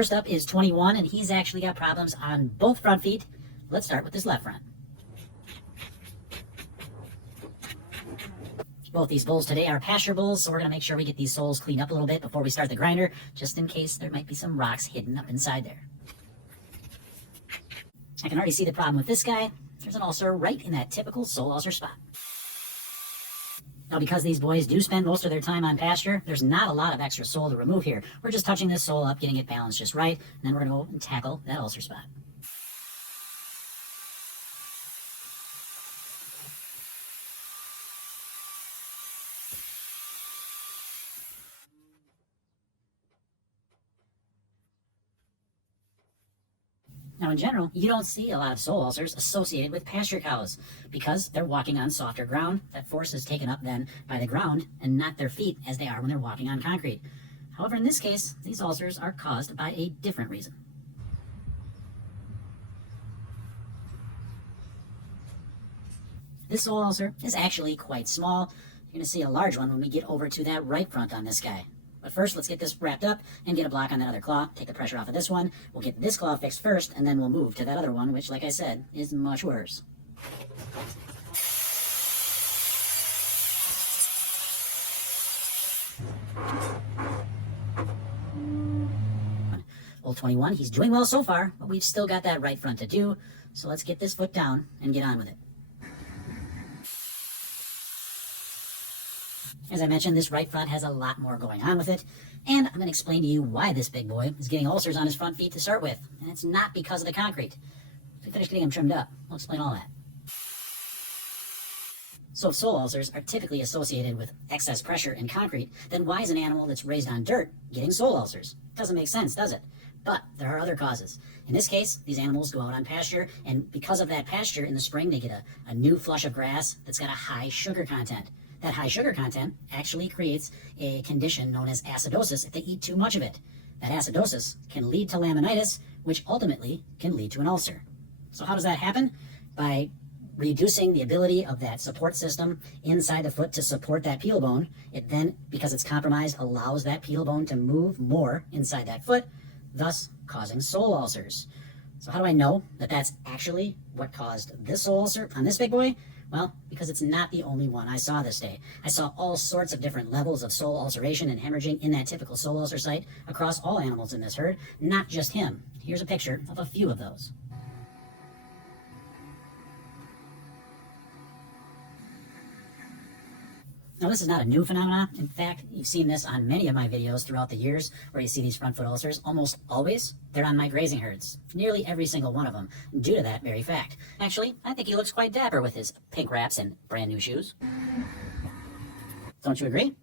First up is 21, and he's actually got problems on both front feet. Let's start with this left front. Both these bulls today are pasture bulls, so we're going to make sure we get these soles cleaned up a little bit before we start the grinder, just in case there might be some rocks hidden up inside there. I can already see the problem with this guy. There's an ulcer right in that typical sole ulcer spot. Now, because these boys do spend most of their time on pasture, there's not a lot of extra sole to remove here. We're just touching this sole up, getting it balanced just right, and then we're going to go and tackle that ulcer spot. Now, in general, you don't see a lot of sole ulcers associated with pasture cows because they're walking on softer ground. That force is taken up then by the ground and not their feet as they are when they're walking on concrete. However, in this case, these ulcers are caused by a different reason. This sole ulcer is actually quite small. You're going to see a large one when we get over to that right front on this guy. But first, let's get this wrapped up and get a block on that other claw. Take the pressure off of this one. We'll get this claw fixed first, and then we'll move to that other one, which, like I said, is much worse. Old 21, he's doing well so far, but we've still got that right front to do. So let's get this foot down and get on with it. As I mentioned, this right front has a lot more going on with it, and I'm going to explain to you why this big boy is getting ulcers on his front feet to start with, and it's not because of the concrete. If we finish getting him trimmed up, we'll explain all that. So if sole ulcers are typically associated with excess pressure in concrete, then why is an animal that's raised on dirt getting sole ulcers? Doesn't make sense, does it? But there are other causes. In this case, these animals go out on pasture, and because of that pasture in the spring, they get a new flush of grass that's got a high sugar content. That high sugar content actually creates a condition known as acidosis if they eat too much of it. That acidosis can lead to laminitis, which ultimately can lead to an ulcer. So how does that happen? By reducing the ability of that support system inside the foot to support that peel bone. It then, because it's compromised, allows that peel bone to move more inside that foot, thus causing sole ulcers. So how do I know that that's actually what caused this sole ulcer on this big boy? Well, because it's not the only one I saw this day. I saw all sorts of different levels of sole ulceration and hemorrhaging in that typical sole ulcer site across all animals in this herd, not just him. Here's a picture of a few of those. Now, this is not a new phenomenon. In fact, you've seen this on many of my videos throughout the years where you see these front foot ulcers. Almost always, they're on my grazing herds. Nearly every single one of them, due to that very fact. Actually, I think he looks quite dapper with his pink wraps and brand new shoes. Don't you agree?